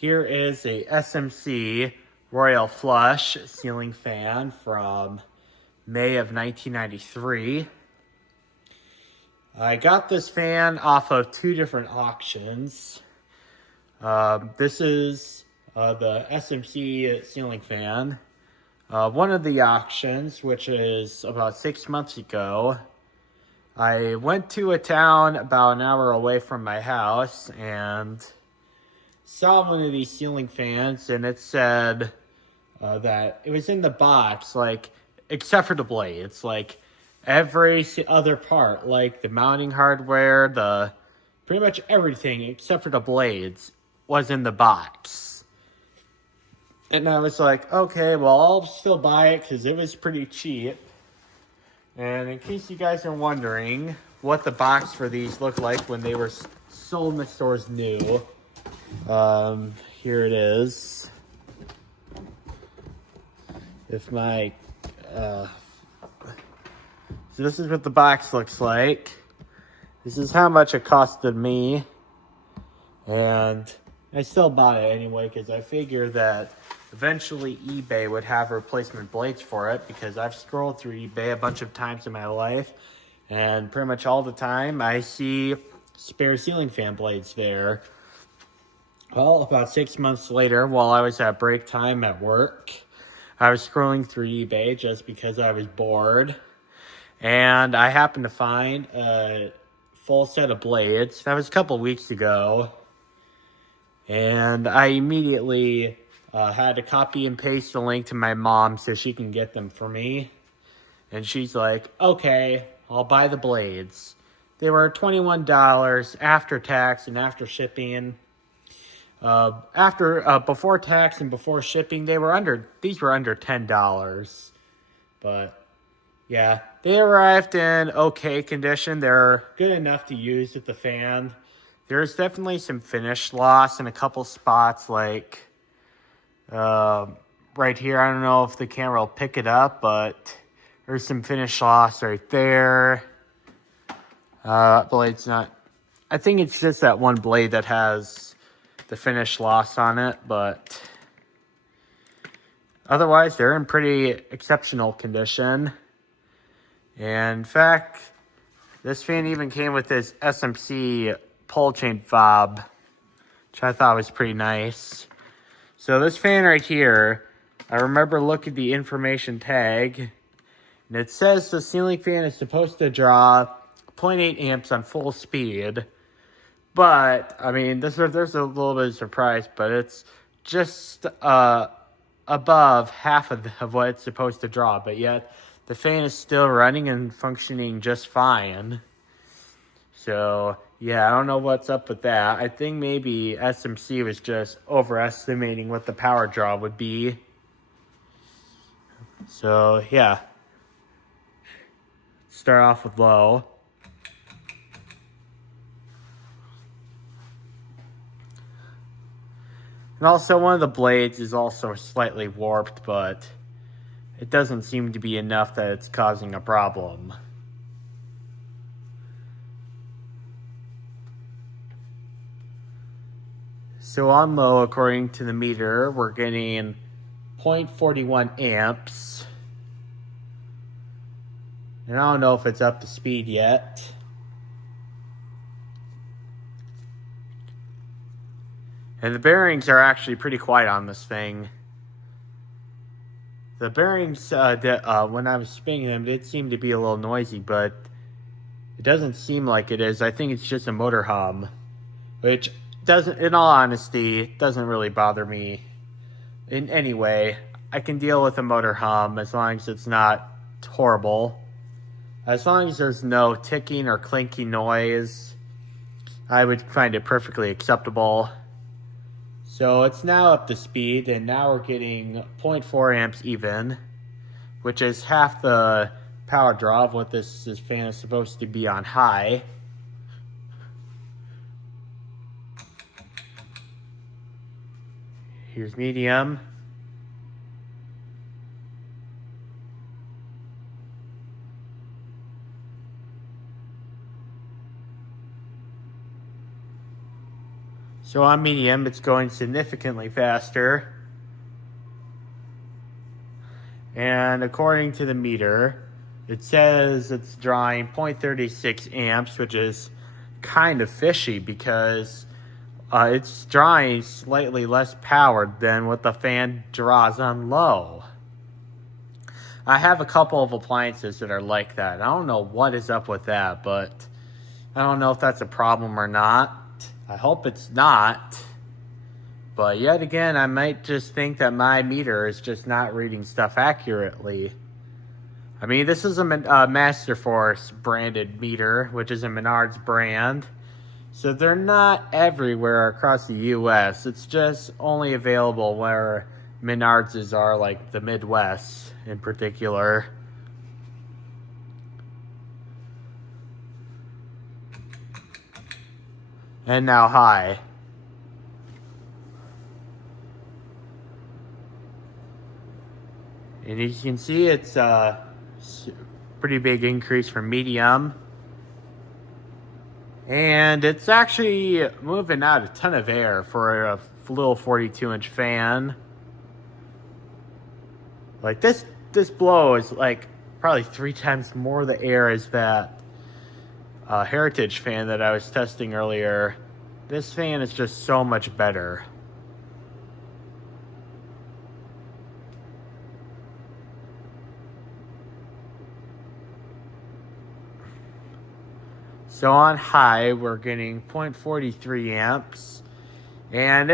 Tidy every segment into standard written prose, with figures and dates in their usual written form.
Here is a SMC Royal Flush ceiling fan from May of 1993. I got this fan off of two different auctions. This is the SMC ceiling fan. One of the auctions, which is about 6 months ago, I went to a town about an hour away from my house and saw one of these ceiling fans, and it said that it was in the box, like, except for the blades, like every other part, like the mounting hardware, the pretty much everything except for the blades was in the box. And I was like, okay, well, I'll still buy it because it was pretty cheap. And in case you guys are wondering what the box for these looked like when they were sold in the stores new, here it is. If my, so this is what the box looks like. This is how much it costed me. And I still bought it anyway because I figured that eventually eBay would have replacement blades for it, because I've scrolled through eBay a bunch of times in my life, and pretty much all the time I see spare ceiling fan blades there. Well, about 6 months later, while I was at break time at work, I was scrolling through eBay just because I was bored, and I happened to find a full set of blades. That was a couple weeks ago, and I immediately had to copy and paste the link to my mom so she can get them for me. And she's like, okay, I'll buy the blades. They were $21 after tax and after shipping. Before tax and before shipping, these were under $10. But yeah, they arrived in okay condition. They're good enough to use with the fan. There's definitely some finish loss in a couple spots, like right here. I don't know if the camera will pick it up, but there's some finish loss right there. Blade's not, I think it's just that one blade that has the finish loss on it, but otherwise they're in pretty exceptional condition. And in fact, this fan even came with this SMC pole chain fob, which I thought was pretty nice. So this fan right here, I remember looking at the information tag, and it says the ceiling fan is supposed to draw 0.8 amps on full speed. But, I mean, there's a little bit of surprise, but it's just above half of what it's supposed to draw. But yet, the fan is still running and functioning just fine. So, yeah, I don't know what's up with that. I think maybe SMC was just overestimating what the power draw would be. So, yeah. Start off with low. And also, one of the blades is also slightly warped, but it doesn't seem to be enough that it's causing a problem. So on low, according to the meter, we're getting 0.41 amps. And I don't know if it's up to speed yet. And the bearings are actually pretty quiet on this thing. The bearings, when I was spinning them, did seem to be a little noisy, but it doesn't seem like it is. I think it's just a motor hum, which doesn't, in all honesty, doesn't really bother me in any way. I can deal with a motor hum as long as it's not horrible. As long as there's no ticking or clinking noise, I would find it perfectly acceptable. So it's now up to speed, and now we're getting 0.4 amps even, which is half the power draw of what this fan is supposed to be on high. Here's medium. So So on medium, it's going significantly faster. And according to the meter, it says it's drawing 0.36 amps, which is kind of fishy because it's drawing slightly less power than what the fan draws on low. I have a couple of appliances that are like that. I don't know what is up with that, but I don't know if that's a problem or not. I hope it's not. But yet again, I might just think that my meter is just not reading stuff accurately. I mean, this is a Masterforce branded meter, which is a Menards brand. So they're not everywhere across the US. It's just only available where Menards are, like the Midwest in particular. And now high. And as you can see, it's a pretty big increase from medium. And it's actually moving out a ton of air for a little 42-inch fan. Like this blow is like probably 3 times more the air as that Heritage fan that I was testing earlier. This fan is just so much better. So on high, we're getting 0.43 amps, and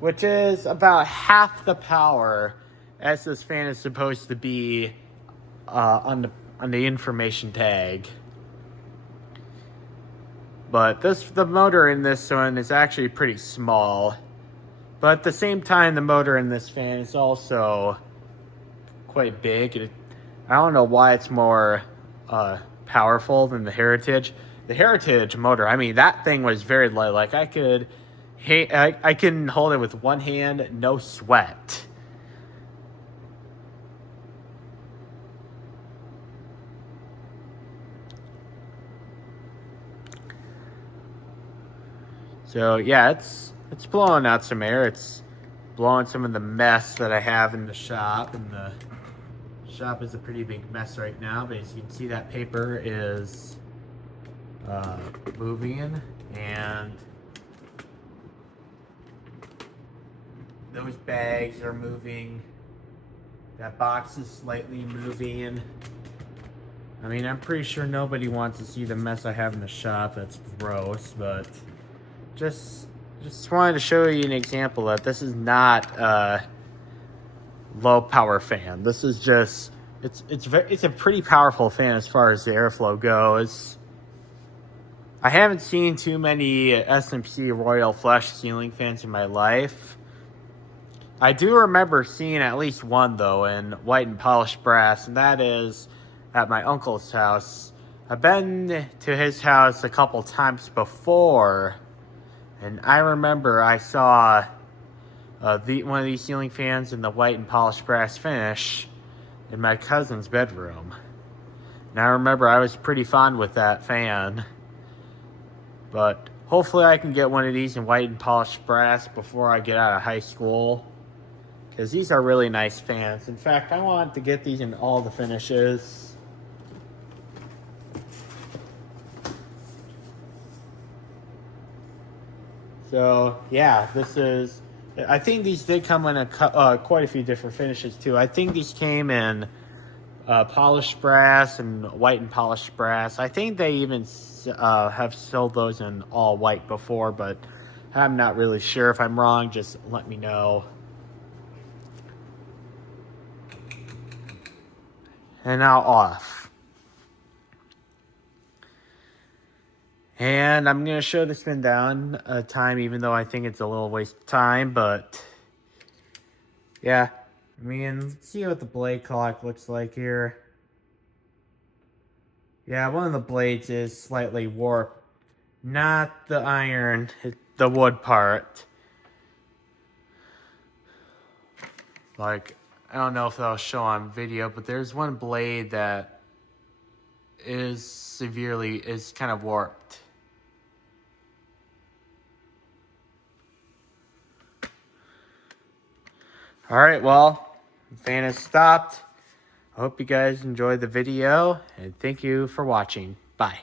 which is about half the power as this fan is supposed to be on the information tag. But the motor in this one is actually pretty small. But at the same time, the motor in this fan is also quite big. I don't know why it's more powerful than the Heritage. The Heritage motor, I mean, that thing was very light. Like I can hold it with one hand, no sweat. So yeah, it's blowing out some air. It's blowing some of the mess that I have in the shop, and the shop is a pretty big mess right now. But as you can see, that paper is moving, and those bags are moving. That box is slightly moving. I mean, I'm pretty sure nobody wants to see the mess I have in the shop. That's gross, but just wanted to show you an example that this is not a low power fan. This is just it's a pretty powerful fan as far as the airflow goes. I haven't seen too many SMC Royal Flush ceiling fans in my life. I do remember seeing at least one though in white and polished brass, and that is at my uncle's house. I've been to his house a couple times before, and I remember I saw one of these ceiling fans in the white and polished brass finish in my cousin's bedroom. And I remember I was pretty fond with that fan. But hopefully I can get one of these in white and polished brass before I get out of high school, because these are really nice fans. In fact, I want to get these in all the finishes. So yeah, I think these did come in quite a few different finishes too. I think these came in polished brass and white and polished brass. I think they even have sold those in all white before, but I'm not really sure. If I'm wrong, just let me know. And now off. And I'm going to show the spin down time, even though I think it's a little waste of time, but yeah. I mean, let's see what the blade clock looks like here. Yeah, one of the blades is slightly warped. Not the iron, the wood part. Like, I don't know if that'll show on video, but there's one blade that is kind of warped. All right, well, the fan has stopped. I hope you guys enjoyed the video, and thank you for watching. Bye.